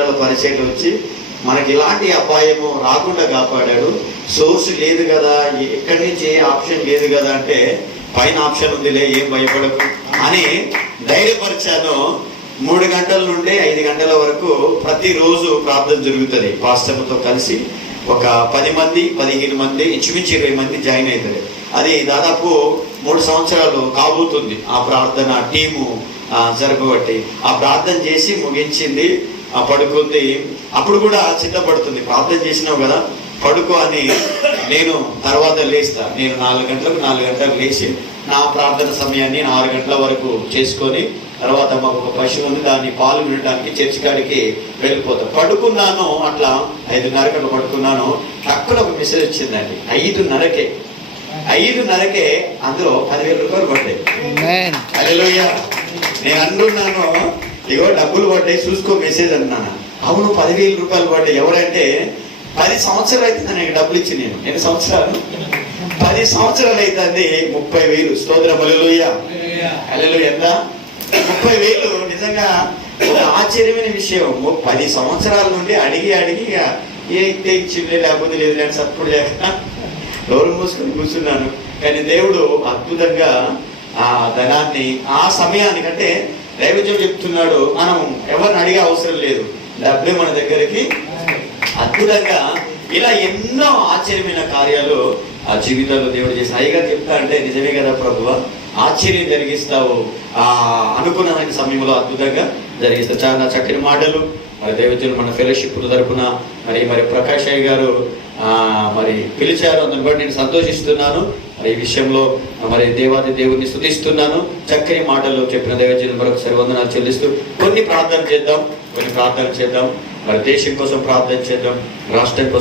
సంవత్సరాల పరిచయం వచ్చి మనకి ఇలాంటి అపాయము రాకుండా కాపాడాడు. సోర్స్ లేదు కదా, ఎక్కడి నుంచి ఏ ఆప్షన్ లేదు కదా అంటే పైన ఆప్షన్ ఉందిలే, ఏం భయపడకు అని ధైర్యపరిచాను. 3 గంటల నుండి 5 గంటల వరకు ప్రతిరోజు ప్రార్థన జరుగుతుంది. పాస్టర్తో కలిసి ఒక 10 మంది 15 మంది ఇంచుమించు 20 మంది జాయిన్ అవుతుంది. అది దాదాపు 3 సంవత్సరాలు కాబోతుంది ఆ ప్రార్థన టీము జరగబట్టి. ఆ ప్రార్థన చేసి ముగించింది, పడుకుంది. అప్పుడు కూడా సిద్ధపడుతుంది, ప్రార్థన చేసినావు కదా పడుకో అని. నేను తర్వాత లేస్తా. నేను 4 గంటలకు లేచి నా ప్రార్థన సమయాన్ని 6 గంటల వరకు చేసుకొని తర్వాత మాకు ఒక పశువు ఉంది, దాన్ని పాలు వినడానికి చర్చి కాడికి వెళ్ళిపోతాను. పడుకున్నాను, అట్లా 5:30కి అట్లా పడుకున్నాను. అక్కడ ఒక మెసేజ్ వచ్చిందండి. 5:30కే అందులో 10,000 రూపాయలు పడ్డాయి. హల్లెలూయా. నేను అంటున్నాను, ఇగో డబ్బులు పడ్డాయి చూసుకో మెసేజ్ అన్నాను. అవును 10,000 రూపాయలు పడ్డాయి. ఎవరంటే 10 సంవత్సరాలు అయితే నాకు డబ్బులు ఇచ్చి నేను ఎన్ని సంవత్సరాలు 10 సంవత్సరాలు అవుతుంది. 30,000. స్తోత్రం. హల్లెలూయా. హల్లెలూయా. ఎంత 30,000. నిజంగా ఒక ఆశ్చర్యమైన విషయం. 10 సంవత్సరాల నుండి అడిగి ఏ ఇచ్చిందే లేకపోతే లేదు అని సప్పుడు లేక నోరు మూసుకొని కూర్చున్నాను. కానీ దేవుడు అద్భుతంగా ఆ ధనాన్ని ఆ సమయానికంటే దైవజం చెప్తున్నాడు, మనం ఎవరిని అడిగే అవసరం లేదు, డబ్బే మన దగ్గరికి. అద్భుతంగా ఇలా ఎన్నో ఆశ్చర్యమైన కార్యాలు ఆ జీవితాల్లో దేవుడు చేసిన. అయ్యగా చెప్తా అంటే నిజమే కదా ప్రభువా, ఆశ్చర్యం జరిగిస్తావు, అనుకున్న సమయంలో అద్భుతంగా జరిగిస్తావు. చాలా చక్కని మాటలు మరి దైవజనులు మన ఫెలోషిప్ తరపున మరి ప్రకాష్ అయ్య గారు మరి పిలిచారు. అందుని బట్టి నేను సంతోషిస్తున్నాను. మరి ఈ విషయంలో మరి దేవాది దేవుడిని స్తుతిస్తున్నాను. చక్కని మాటలు చెప్పిన దైవజనులు మరొకసారి వందనాలు చెల్లిస్తూ కొన్ని ప్రార్థన చేద్దాం. మరి దేశం కోసం ప్రార్థన చేద్దాం, రాష్ట్రం కోసం